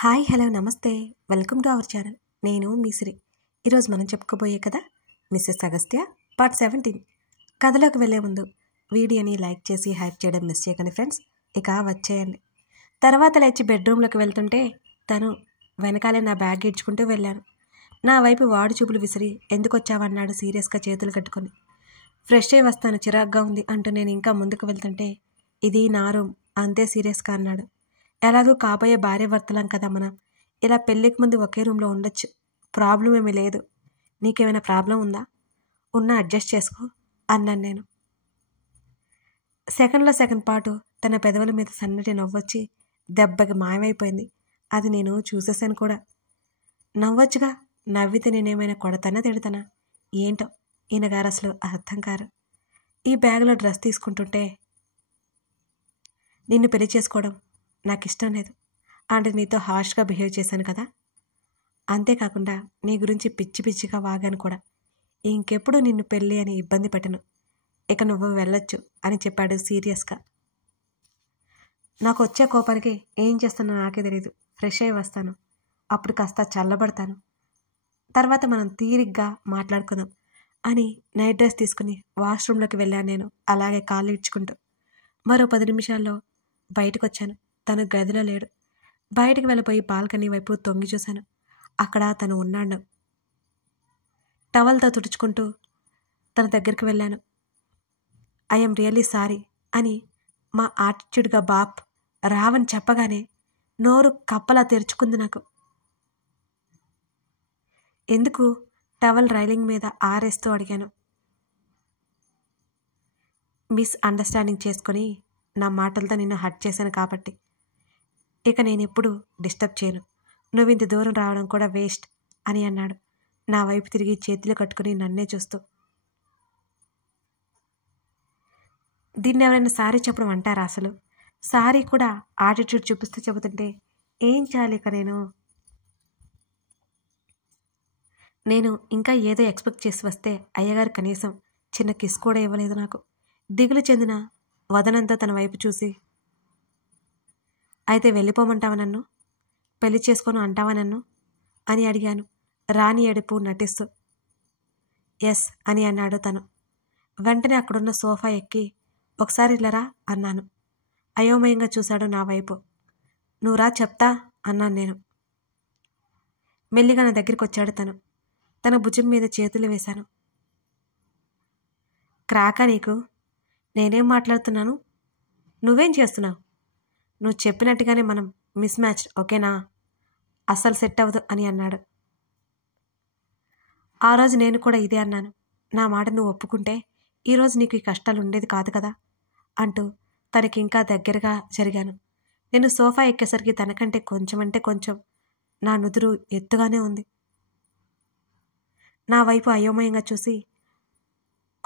Hi hello నమస్తే welcome to our channel. నేను మీ సిరి. ఈరోజు మనం చెప్పుకోబోయే కథ మిస్సెస్ అగస్త్య పార్ట్ 17. కథలోకి వెళ్లే ముందు వీడియోని లైక్ చేసి హైప్ చేయడం మిస్ చేయకండి ఫ్రెండ్స్. ఇక వచ్చేయండి. తర్వాత లేచి బెడ్రూమ్లోకి వెళ్తుంటే తను వెనకాలే నా బ్యాగ్ ఇడ్చుకుంటూ వెళ్ళాను. నా వైపు వాడు చూపులు విసిరి ఎందుకు వచ్చావన్నాడు సీరియస్గా చేతులు కట్టుకొని. ఫ్రెష్ అయి వస్తాను, చిరాగ్గా ఉంది అంటూ నేను ఇంకా ముందుకు వెళ్తుంటే ఇది నా రూమ్ అంతే సీరియస్గా అన్నాడు. ఎలాగూ కాబోయే భార్య భర్తలం కదా మనం, ఇలా పెళ్ళికి ముందు ఒకే రూమ్లో ఉండొచ్చు, ప్రాబ్లం ఏమీ లేదు. నీకేమైనా ప్రాబ్లం ఉందా? ఉన్నా అడ్జస్ట్ చేసుకో అన్నాను నేను. సెకండ్లో సెకండ్ పాటు తన పెదవుల మీద సన్నటి నవ్వొచ్చి దెబ్బకి మాయమైపోయింది. అది నేను చూసేసాను కూడా. నవ్వొచ్చుగా, నవ్వితే నేనేమైనా కొడతానా తిడతానా? ఏంటో ఈయన గారు అసలు అర్థం కారు. ఈ బ్యాగ్లో డ్రెస్ తీసుకుంటుంటే నిన్ను పెళ్లి చేసుకోవడం నాకు ఇష్టం లేదు అంటే నీతో హార్ష్గా బిహేవ్ చేశాను కదా, అంతేకాకుండా నీ గురించి పిచ్చి పిచ్చిగా వాగాను కూడా. ఇంకెప్పుడు నిన్ను పెళ్ళి అని ఇబ్బంది పెట్టను, ఇక నువ్వు వెళ్ళొచ్చు అని చెప్పాడు సీరియస్గా. నాకు వచ్చే కోపానికి ఏం చేస్తానో నాకే తెలియదు. ఫ్రెష్ అయ్యి వస్తాను, అప్పుడు కాస్త చల్లబడతాను, తర్వాత మనం తీరిగ్గా మాట్లాడుకుందాం అని నైట్ డ్రెస్ తీసుకుని వాష్రూమ్లోకి వెళ్ళాను నేను, అలాగే కాళ్ళు ఇడ్చుకుంటూ. మరో 10 నిమిషాల్లో బయటకు వచ్చాను. తను గదిలో లేడు. బయటికి వెళ్ళిపోయి బాల్కనీ వైపు తొంగి చూశాను. అక్కడ తను ఉన్నాడు. టవల్తో తుడుచుకుంటూ తన దగ్గరికి వెళ్ళాను. ఐఎమ్ రియల్లీ సారీ అని మా యాటిట్యూడ్గా బాప్ రావని చెప్పగానే నోరు కప్పలా తెరుచుకుంది నాకు. ఎందుకు? టవల్ రైలింగ్ మీద ఆరేస్తూ అడిగాను. మిస్ అండర్స్టాండింగ్ చేసుకొని నా మాటలతో నిన్ను హర్ట్ చేశాను కాబట్టి ఇక నేను ఎప్పుడు డిస్టర్బ్ చేయను, నువ్వు ఇంత దూరం రావడం కూడా వేస్ట్ అని అన్నాడు, నా వైపు తిరిగి చేతులు కట్టుకుని నన్నే చూస్తూ. దీన్ని ఎవరైనా సారీ చెప్పడం అంటారా? అసలు సారీ కూడా యాటిట్యూడ్ చూపిస్తూ చెబుతుంటే ఏం చేయాలి ఇక నేను ఇంకా ఏదో ఎక్స్పెక్ట్ చేసి వస్తే అయ్యగారు కనీసం చిన్న కిస్ కూడా ఇవ్వలేదు నాకు. దిగులు చెందిన వదనంతో తన వైపు చూసి, అయితే వెళ్ళిపోమంటావా నన్ను? పెళ్లి చేసుకోను అంటావా నన్ను అని అడిగాను రాని ఏడుపు నటిస్తూ. ఎస్ అని అన్నాడు తను. వెంటనే అక్కడున్న సోఫా ఎక్కి ఒకసారి ఇల్లరా అన్నాను. అయోమయంగా చూశాడు నా వైపు. నువ్వురా చెప్తా అన్నాను నేను. మెల్లిగా నా దగ్గరికి వచ్చాడు తను. తన భుజం మీద చేతులు వేశాను. క్రాకా నీకు? నేనేం మాట్లాడుతున్నాను? నువ్వేం చేస్తున్నావు? నువ్వు చెప్పినట్టుగానే మనం మిస్ మ్యాచ్, ఓకేనా? అస్సలు సెట్ అవ్వదు అని అన్నాడు. ఆ రోజు నేను కూడా ఇదే అన్నాను. నా మాట నువ్వు ఒప్పుకుంటే ఈరోజు నీకు ఈ కష్టాలు ఉండేది కాదు కదా అంటూ తనకి ఇంకా దగ్గరగా జరిగాను. నేను సోఫా ఎక్కేసరికి తనకంటే కొంచెం అంటే కొంచెం నా నుదురు ఎత్తుగానే ఉంది. నా వైపు అయోమయంగా చూసి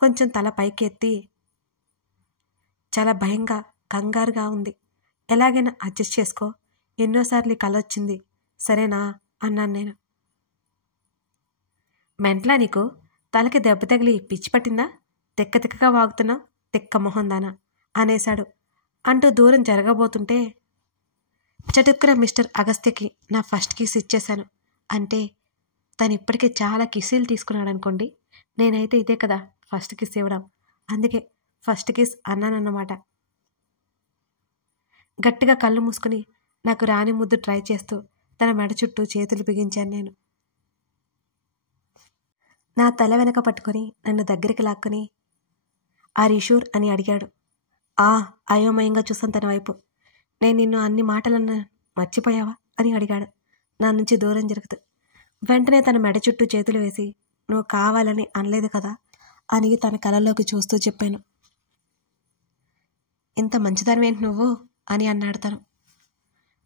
కొంచెం తల పైకి ఎత్తి చాలా భయంగా కంగారుగా ఉంది. ఎలాగైనా అడ్జస్ట్ చేసుకో, ఎన్నోసార్లు కలొచ్చింది సరేనా అన్నాను నేను. మెంట్లా నీకు? తలకి దెబ్బ తగిలి పిచ్చి పట్టిందా? తిక్క తిక్కగా వాగుతున్నావు, తిక్క మొహందానా అనేశాడు. అంటూ దూరం జరగబోతుంటే చటుక్కున మిస్టర్ అగస్త్యకి నా ఫస్ట్ కిస్ ఇచ్చేశాను. అంటే తను ఇప్పటికే చాలా కిస్సులు తీసుకున్నాడు అనుకోండి. నేనైతే ఇదే కదా ఫస్ట్ కిస్ ఇవ్వడం, అందుకే ఫస్ట్ కిస్ అన్నానన్నమాట. గట్టిగా కళ్ళు మూసుకుని నాకు రాని ముద్దు ట్రై చేస్తూ తన మెడ చుట్టూ చేతులు బిగించాను నేను. నా తల వెనక పట్టుకొని నన్ను దగ్గరికి లాక్కొని ఆర్ యు షూర్ అని అడిగాడు. అయోమయంగా చూసాను తన వైపు. నేను నిన్ను అన్ని మాటలన్నా మర్చిపోయావా అని అడిగాడు నా నుంచి దూరం జరుగుతూ. వెంటనే తన మెడ చుట్టూ చేతులు వేసి నువ్వు కావాలని అనలేదు కదా అని తన కళ్ళలోకి చూస్తూ చెప్పాను. ఇంత మంచిదానివేంటి నువ్వు అని అన్నాడు తను.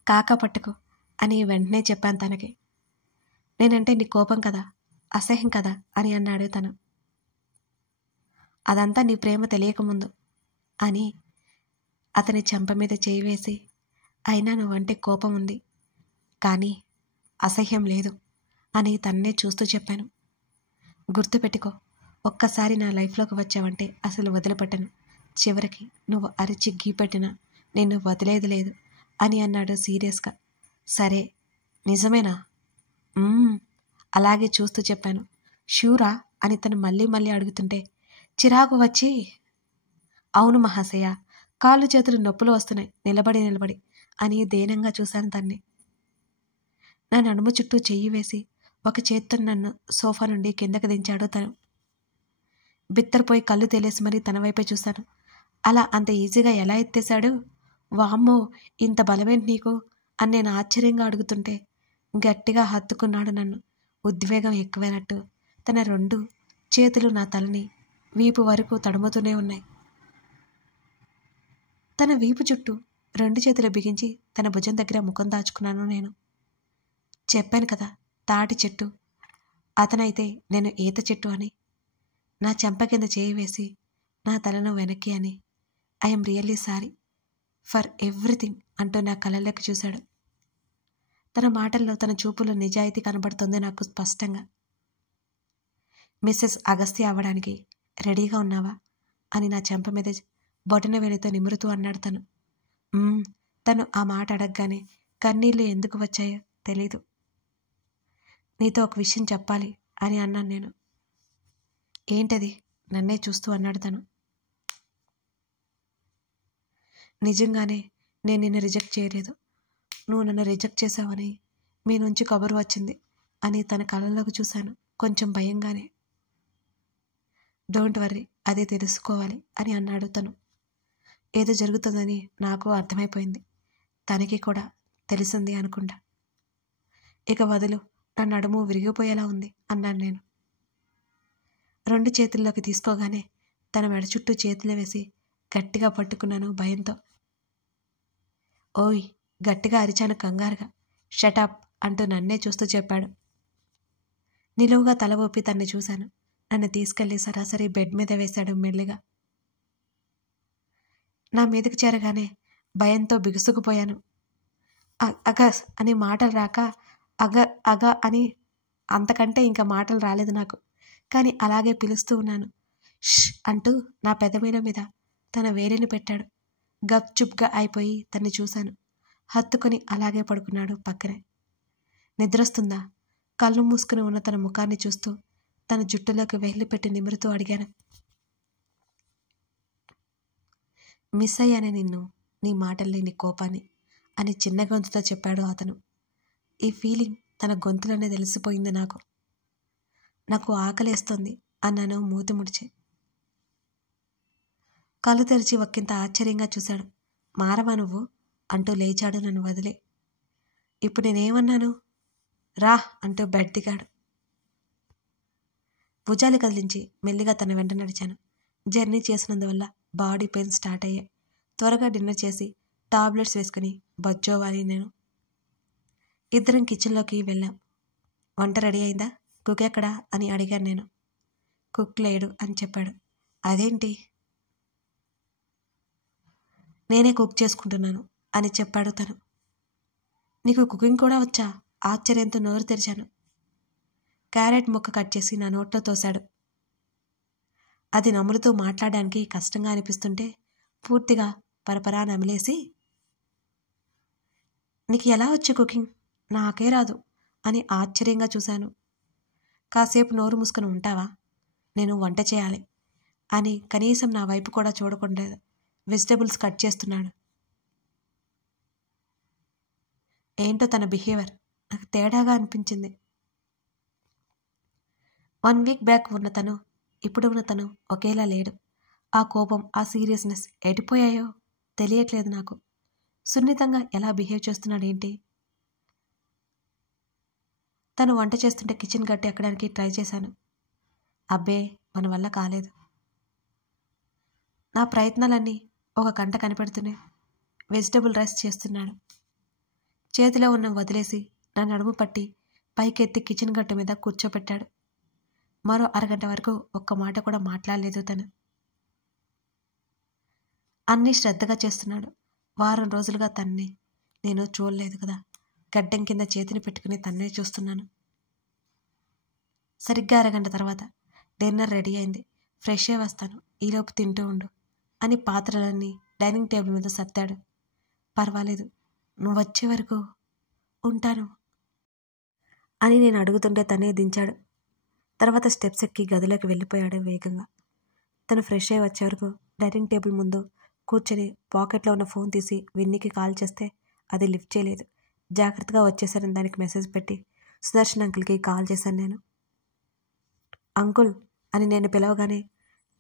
కాకా పట్టుకు అని వెంటనే చెప్పాను తనకి. నేనంటే నీ కోపం కదా, అసహ్యం కదా అని అన్నాడు తను. అదంతా నీ ప్రేమ తెలియకముందు అని అతని చెంప మీద చేయి వేసి, అయినా నువ్వంటే కోపం ఉంది కానీ అసహ్యం లేదు అని తన్నే చూస్తూ చెప్పాను. గుర్తుపెట్టుకో, ఒక్కసారి నా లైఫ్లోకి వచ్చావంటే అసలు వదిలిపెట్టను, చివరికి నువ్వు అరిచి గీపెట్టినా నిన్ను వదిలేది లేదు అని అన్నాడు సీరియస్గా. సరే నిజమేనా? అలాగే చూస్తూ చెప్పాను. ష్యూరా అని తను మళ్ళీ మళ్ళీ అడుగుతుంటే చిరాకు వచ్చి, అవును మహాశయ, కాళ్ళు చేతులు నొప్పులు వస్తున్నాయి నిలబడి నిలబడి అని దీనంగా చూశాను తన్ని. నా నడుము చుట్టూ చెయ్యి వేసి ఒక చేత్తో నన్ను సోఫా నుండి కిందకి దించాడు తను. బిత్తరపోయి కళ్ళు తేలేసి మరీ తన వైపే చూశాను. అలా అంత ఈజీగా ఎలా ఎత్తేశాడు? వామ్మో, ఇంత బలమేంటి నీకు అని నేను ఆశ్చర్యంగా అడుగుతుంటే గట్టిగా హత్తుకున్నాడు నన్ను. ఉద్వేగం ఎక్కువైనట్టు తన 2 చేతులు నా తలని వీపు వరకు తడుముతూనే ఉన్నాయి. తన వీపు చుట్టూ 2 చేతులు బిగించి తన భుజం దగ్గర ముఖం దాచుకున్నాను నేను. చెప్పాను కదా, తాటి చెట్టు, అతనైతే నేను ఈత చెట్టు అని. నా చెంప కింద చేయి వేసి నా తలను వెనక్కి అని, I'm really sorry for everything అంటూ నా కళ్ళలోకి చూశాడు. తన మాటల్లో తన చూపులో నిజాయితీ కనబడుతుంది నాకు స్పష్టంగా. మిస్సెస్ అగస్త్య అవ్వడానికి రెడీగా ఉన్నావా అని నా చెంప మీద బొటన వేలితో నిమురుతూ అన్నాడు తను. తను ఆ మాట అడగగానే కన్నీళ్లు ఎందుకు వచ్చాయో తెలీదు. నీతో ఒక విషయం చెప్పాలి అని అన్నాను నేను. ఏంటది? నన్నే చూస్తూ అన్నాడు తను. నిజంగానే నేను నిన్ను రిజెక్ట్ చేయలేదు, నువ్వు నన్ను రిజెక్ట్ చేశావని మీ నుంచి కబురు వచ్చింది అని తన కళ్ళలోకి చూశాను, కొంచెం భయంగానే. డోంట్ వర్రీ, అదే తెలుసుకోవాలి అని అన్నాడు తను. ఏదో జరుగుతుందని నాకు అర్థమైపోయింది, తనకి కూడా తెలిసింది అనుకుంటా. ఇక వదులు, నా నడుము విరిగిపోయేలా ఉంది అన్నాను నేను. 2 చేతుల్లోకి తీసుకోగానే తన మెడ చుట్టూ చేతులు వేసి గట్టిగా పట్టుకున్నాను భయంతో. ఓయ్, గట్టిగా అరిచాను కంగారుగా. షటప్ అంటూ నన్నే చూస్తూ చెప్పాడు. నిలువుగా తల ఊపి తన్ని చూశాను. నన్ను తీసుకెళ్లి సరాసరి బెడ్ మీద వేశాడు మెల్లిగా. నా మీదకి చేరగానే భయంతో బిగుసుకుపోయాను. అగస్ అని మాటలు రాక అగ అని, అంతకంటే ఇంకా మాటలు రాలేదు నాకు. కానీ అలాగే పిలుస్తూ ఉన్నాను. ష్ అంటూ నా పెదమీల మీద తన వేలిని పెట్టాడు. గప్చుప్గా అయిపోయి తన్ని చూశాను. హత్తుకుని అలాగే పడుకున్నాడు పక్కనే. నిద్రొస్తుందా? కళ్ళు మూసుకుని ఉన్న తన ముఖాన్ని చూస్తూ తన జుట్టులోకి వేళ్ళు పెట్టి నిమురుతూ అడిగాను. మిస్ అయ్యానే నిన్ను, నీ మాటల్ని, నీ కోపాన్ని అని చిన్న గొంతుతో చెప్పాడు అతను. ఈ ఫీలింగ్ తన గొంతులోనే తెలిసిపోయింది నాకు. నాకు ఆకలేస్తుంది అన్నాను మూతి ముడిచి. కళ్ళు తెరిచి ఒక్కింత ఆశ్చర్యంగా చూశాడు. మారవా నువ్వు అంటూ లేచాడు నన్ను వదిలే. ఇప్పుడు నేనేమన్నాను? రా అంటూ బెడ్ దిగాడు. భుజాలు కదిలించి మెల్లిగా తన వెంట నడిచాను. జర్నీ చేసినందువల్ల బాడీ పెయిన్ స్టార్ట్ అయ్యాయి. త్వరగా డిన్నర్ చేసి టాబ్లెట్స్ వేసుకుని బజ్జోవాలి నేను. ఇద్దరం కిచెన్లోకి వెళ్ళాం. వంట రెడీ అయిందా? కుక్ ఎక్కడా అని అడిగాను నేను. కుక్ లేడు అని చెప్పాడు. అదేంటి? నేనే కుక్ చేసుకుంటున్నాను అని చెప్పాడు తను. నీకు కుకింగ్ కూడా వచ్చా? ఆశ్చర్యంతో నోరు తెరిచాను. క్యారెట్ ముక్క కట్ చేసి నా నోట్లో తోశాడు. అది నములుతూ మాట్లాడడానికి కష్టంగా అనిపిస్తుంటే పూర్తిగా పరపరా నమిలేసి, నీకు ఎలా వచ్చు కుకింగ్? నాకే రాదు అని ఆశ్చర్యంగా చూశాను. కాసేపు నోరు మూసుకుని ఉంటావా? నేను వంట చేయాలి అని కనీసం నా వైపు కూడా చూడకుండా వెజిటబుల్స్ కట్ చేస్తున్నాడు. ఏంటో తన బిహేవియర్ నాకు తేడాగా అనిపించింది. 1 వీక్ బ్యాక్ ఉన్న తను, ఇప్పుడు ఉన్న తను ఒకేలా లేడు. ఆ కోపం, ఆ సీరియస్నెస్ ఎడిపోయాయో తెలియట్లేదు నాకు. సున్నితంగా ఎలా బిహేవ్ చేస్తున్నాడేంటి? తను వంట చేస్తుంటే కిచెన్ గట్టి ఎక్కడానికి ట్రై చేశాను. అబ్బే, మన వల్ల కాలేదు. నా ప్రయత్నాలన్నీ ఒక కంట కనిపెడుతూనే వెజిటబుల్ రైస్ చేస్తున్నాడు. చేతిలో ఉన్న వదిలేసి నా నడుము పట్టి పైకెత్తి కిచెన్ గట్టు మీద కూర్చోపెట్టాడు. మరో అరగంట వరకు ఒక్క మాట కూడా మాట్లాడలేదు తను. అన్నీ శ్రద్ధగా చేస్తున్నాడు. వారం రోజులుగా తన్ని నేను చూడలేదు కదా. గడ్డం కింద చేతిని పెట్టుకుని తన్నే చూస్తున్నాను. సరిగ్గా అరగంట తర్వాత డిన్నర్ రెడీ అయింది. ఫ్రెష్ అయి వస్తాను, ఈలోపు తింటూ ఉండు అని పాత్రలన్నీ డైనింగ్ టేబుల్ మీద సర్దాడు. పర్వాలేదు, నువ్వు వచ్చే వరకు ఉంటాను అని నేను అడుగుతుంటే తనే దించాడు. తర్వాత స్టెప్స్ ఎక్కి గదిలోకి వెళ్ళిపోయాడు వేగంగా. తను ఫ్రెష్ అయ్యి వచ్చే వరకు డైనింగ్ టేబుల్ ముందు కూర్చొని పాకెట్లో ఉన్న ఫోన్ తీసి విన్నీకి కాల్ చేస్తే అది లిఫ్ట్ చేయలేదు. జాగ్రత్తగా వచ్చేసారని దానికి మెసేజ్ పెట్టి సుదర్శన్ అంకుల్కి కాల్ చేశాను నేను. అంకుల్ అని నేను పిలవగానే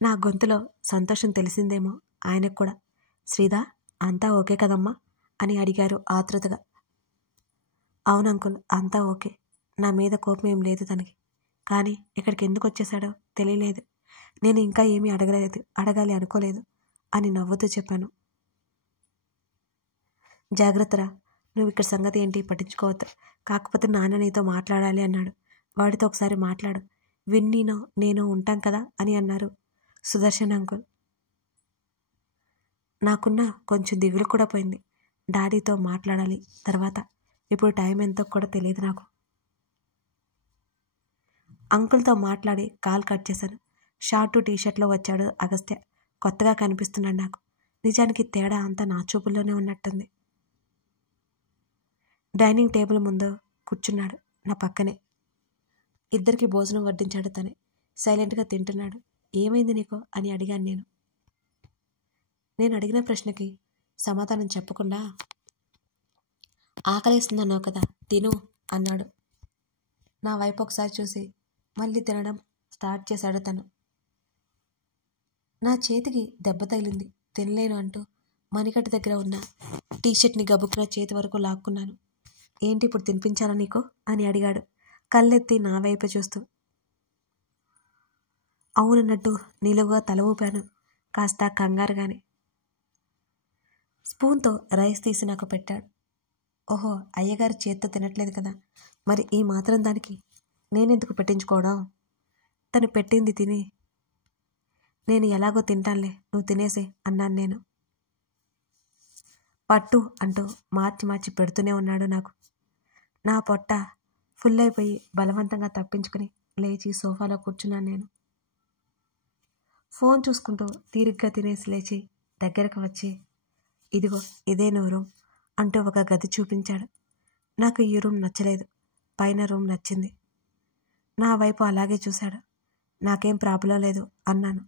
నా గొంతులో సంతోషం తెలిసిందేమో ఆయనకు కూడా. శ్రీదా, అంతా ఓకే కదమ్మా అని అడిగారు ఆతృతగా. అవును అంకుల్, అంతా ఓకే. నా మీద కోపం ఏం లేదు తనకి. కానీ ఇక్కడికి ఎందుకు వచ్చేసాడో తెలియలేదు. నేను ఇంకా ఏమీ అడగాలి అనుకోలేదు అని నవ్వుతూ చెప్పాను. జాగ్రత్తరా, నువ్వు ఇక్కడ సంగతి ఏంటి పట్టించుకోవద్దు. కాకపోతే నాన్న నీతో మాట్లాడాలి అన్నాడు. వాడితో ఒకసారి మాట్లాడు. విన్నీనో నేను ఉంటాం కదా అని అన్నారు సుదర్శన్ అంకుల్. నాకున్న కొంచెం దిగులు కూడా పోయింది. డాడీతో మాట్లాడాలి తర్వాత. ఇప్పుడు టైం ఎంతో కూడా తెలియదు నాకు. అంకుల్తో మాట్లాడి కాల్ కట్ చేశాను. షార్టు టీషర్ట్లో వచ్చాడు అగస్త్య. కొత్తగా కనిపిస్తున్నాడు నాకు. నిజానికి తేడా అంతా నా చూపుల్లోనే ఉన్నట్టుంది. డైనింగ్ టేబుల్ ముందు కూర్చున్నాడు నా పక్కనే. ఇద్దరికి భోజనం వడ్డించాడు తనే. సైలెంట్గా తింటున్నాడు. ఏమైంది నీకు అని అడిగాను నేను. నేను అడిగిన ప్రశ్నకి సమాధానం చెప్పకుండా ఆకలేస్తుందన్నావు కదా, తిను అన్నాడు. నా వైపు ఒకసారి చూసి మళ్ళీ తినడం స్టార్ట్ చేశాడు తను. నా చేతికి దెబ్బ తగిలింది, తినలేను అంటూ మణికట్టు దగ్గర ఉన్న టీషర్ట్ని గబుక్కున చేతి వరకు లాక్కున్నాను. ఏంటి ఇప్పుడు తినిపించాలా నీకు అని అడిగాడు కళ్ళెత్తి నా వైపు చూస్తూ. అవునన్నట్టు నిలువుగా తల ఊపాను, కాస్త కంగారుగానే. స్పూన్తో రైస్ తీసి నాకు పెట్టాడు. ఓహో, అయ్యగారి చేత్తో తినట్లేదు కదా, మరి ఈ మాత్రం దానికి నేనెందుకు పెట్టించుకోవడం? తను పెట్టింది తిని నేను ఎలాగో తింటానులే, నువ్వు తినేసే అన్నాను నేను. పట్టు అంటూ మార్చి మార్చి పెడుతూనే ఉన్నాడు నాకు. నా పొట్ట ఫుల్ అయిపోయి బలవంతంగా తప్పించుకుని లేచి సోఫాలో కూర్చున్నాను నేను. ఫోన్ చూసుకుంటూ తీరిగ్గా తినేసి లేచి దగ్గరకు వచ్చి, ఇదిగో ఇదే నువ్వు రూమ్ అంటూ ఒక గది చూపించాడు. నాకు ఈ రూమ్ నచ్చలేదు, పైన రూమ్ నచ్చింది. నా వైపు అలాగే చూశాడు. నాకేం ప్రాబ్లం లేదు అన్నాను.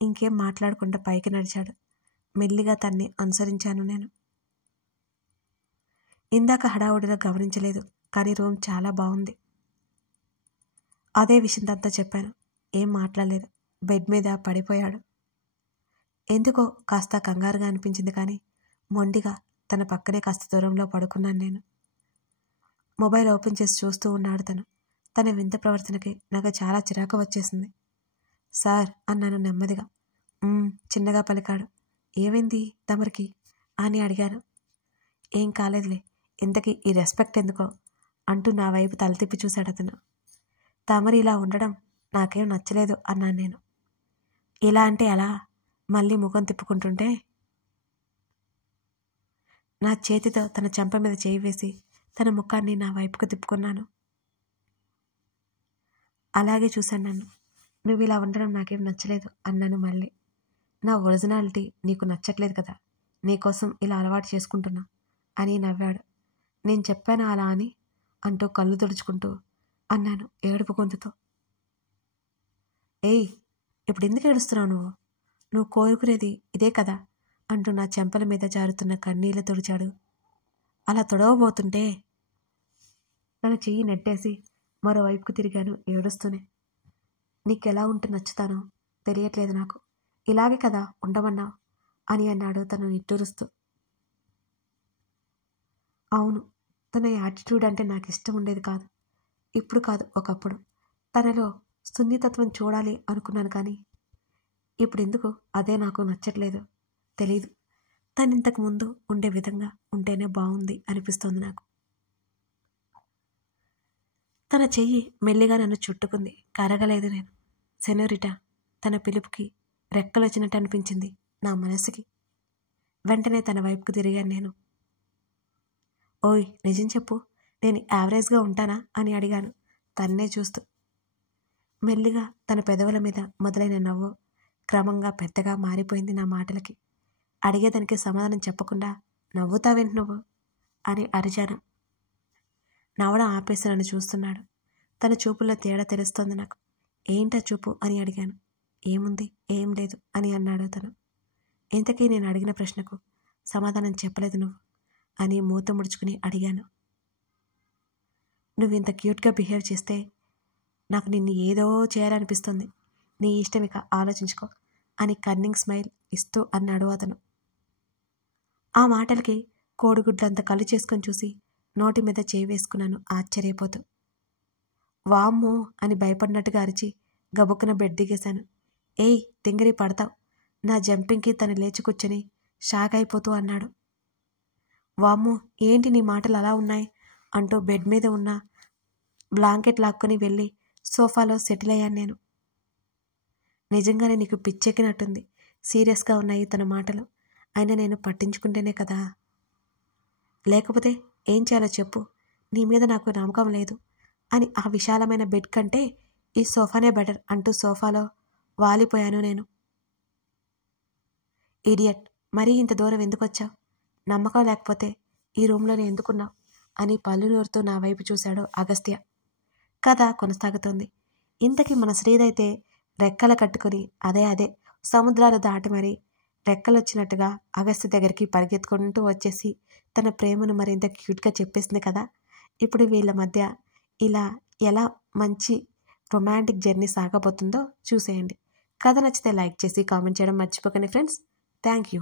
ఇంకేం మాట్లాడకుండా పైకి నడిచాడు. మెల్లిగా తన్ని అనుసరించాను నేను. ఇందాక హడావుడిలో గమనించలేదు, కానీ రూమ్ చాలా బాగుంది. అదే విషయంతంతా చెప్పాను. ఏం మాట్లాడలేదు. బెడ్ మీద పడిపోయాడు. ఎందుకో కాస్త కంగారుగా అనిపించింది, కానీ మొండిగా తన పక్కనే కాస్త దూరంలో పడుకున్నాను నేను. మొబైల్ ఓపెన్ చేసి చూస్తూ ఉన్నాడు తను. తన వింత ప్రవర్తనకి నాకు చాలా చిరాకు వచ్చేసింది. సార్ అన్నాను నెమ్మదిగా. చిన్నగా పలికాడు. ఏమైంది తమరికి అని అడిగాను. ఏం కాలేదులే, ఇంతకీ ఈ రెస్పెక్ట్ ఎందుకో అంటూ నా వైపు తల తిప్పి చూశాడు అతను. తమరు ఇలా ఉండడం నాకేం నచ్చలేదు అన్నాను నేను. ఇలా అంటే అలా మళ్ళీ ముఖం తిప్పుకుంటుంటే నా చేతితో తన చెంప మీద చేయి వేసి తన ముఖాన్ని నా వైపుకు తిప్పుకున్నాను. అలాగే చూశాను నన్ను. నువ్వు ఇలా ఉండడం నాకేం నచ్చలేదు అన్నాను మళ్ళీ. నా ఒరిజినాలిటీ నీకు నచ్చట్లేదు కదా, నీకోసం ఇలా అలవాటు చేసుకుంటున్నా అని నవ్వాడు. నేను చెప్పాను అలా అని అంటూ కళ్ళు తుడుచుకుంటూ అన్నాను ఏడుపు గొంతుతో. ఏయ్, ఇప్పుడు ఎందుకు ఏడుస్తున్నావు నువ్వు? నువ్వు కోరుకునేది ఇదే కదా అంటూ నా చెంపల మీద జారుతున్న కన్నీళ్లు తుడిచాడు. అలా తొడవబోతుంటే తన చెయ్యి నెట్టేసి మరోవైపుకు తిరిగాను ఏడుస్తూనే. నీకెలా ఉంటే నచ్చుతానో తెలియట్లేదు నాకు, ఇలాగే కదా ఉండమన్నావు అని అన్నాడు తను నిట్టూరుస్తూ. అవును, తన యాటిట్యూడ్ అంటే నాకు ఇష్టం ఉండేది కాదు. ఇప్పుడు కాదు, ఒకప్పుడు తనలో సున్నితత్వం చూడాలి అనుకున్నాను, కానీ ఇప్పుడు ఎందుకు అదే నాకు నచ్చట్లేదు తెలీదు. తను ఇంతకు ముందు ఉండే విధంగా ఉంటేనే బాగుంది అనిపిస్తోంది నాకు. తన చెయ్యి మెల్లిగా నన్ను చుట్టుకుంది. కరగలేదు నేను. సెనోరిటా తన పిలుపుకి రెక్కలొచ్చినట్టు అనిపించింది నా మనసుకి. వెంటనే తన వైపుకు తిరిగాను నేను. ఓయ్, నిజం చెప్పు, నేను యావరేజ్గా ఉంటానా అని అడిగాను తన్నే చూస్తూ. మెల్లిగా తన పెదవుల మీద మొదలైన నవ్వు క్రమంగా పెద్దగా మారిపోయింది నా మాటలకి. అడిగేదానికి సమాధానం చెప్పకుండా నవ్వుతావేంటి నువ్వు అని అరిచాను. నవ్వడం ఆపేసి నన్ను చూస్తున్నాడు. తన చూపుల్లో తేడా తెలుస్తోంది నాకు. ఏంటా చూపు అని అడిగాను. ఏముంది, ఏం లేదు అని అన్నాడు తను. ఇంతకీ నేను అడిగిన ప్రశ్నకు సమాధానం చెప్పలేదు నువ్వు అని మూత ముడుచుకుని అడిగాను. నువ్వు ఇంత క్యూట్గా బిహేవ్ చేస్తే నాకు నిన్ను ఏదో చేయాలనిపిస్తుంది. నీ ఇష్టం, ఇక ఆలోచించుకో అని కన్నింగ్ స్మైల్ ఇస్తూ అన్నాడు అతను. ఆ మాటలకి కోడిగుడ్లంత కళ్ళు చేసుకొని చూసి నోటి మీద చేయి వేసుకున్నాను ఆశ్చర్యపోతూ. వామ్మో అని భయపడినట్టుగా అరిచి గబుక్కున బెడ్ దిగేశాను. ఏయ్ తింగిరి పడతావు, నా జంపింగ్కి తను లేచి కూర్చొని షాక్ అయిపోతూ అన్నాడు. వామ్మో ఏంటి నీ మాటలు అలా ఉన్నాయి అంటూ బెడ్ మీద ఉన్న బ్లాంకెట్ లాక్కొని వెళ్ళి సోఫాలో సెటిల్ అయ్యాను నేను. నిజంగానే నీకు పిచ్చెక్కినట్టుంది. సీరియస్గా ఉన్నాయి తన మాటలు. అయినా నేను పట్టించుకుంటేనే కదా. లేకపోతే ఏం చేయాలో చెప్పు. నీ మీద నాకు నమ్మకం లేదు అని ఆ విశాలమైన బెడ్ కంటే ఈ సోఫానే బెటర్ అంటూ సోఫాలో వాలిపోయాను నేను. ఇడియట్, మరీ ఇంత దూరం ఎందుకు వచ్చావు? నమ్మకం లేకపోతే ఈ రూమ్లోనే ఎందుకున్నావు అని పళ్ళు నూరుతూ నా వైపు చూశాడు అగస్త్య. కథ కొనసాగుతోంది. ఇంతకీ మన శ్రీదైతే రెక్కలు కట్టుకుని అదే సముద్రాలు దాటి మరీ రెక్కలొచ్చినట్టుగా అగస్త్య దగ్గరికి పరిగెత్తుకుంటూ వచ్చేసి తన ప్రేమను మరింత క్యూట్గా చెప్పేసింది కదా. ఇప్పుడు వీళ్ళ మధ్య ఇలా ఎలా మంచి రొమాంటిక్ జర్నీ సాగబోతుందో చూసేయండి. కథ నచ్చితే లైక్ చేసి కామెంట్ చేయడం మర్చిపోకండి ఫ్రెండ్స్. Thank you.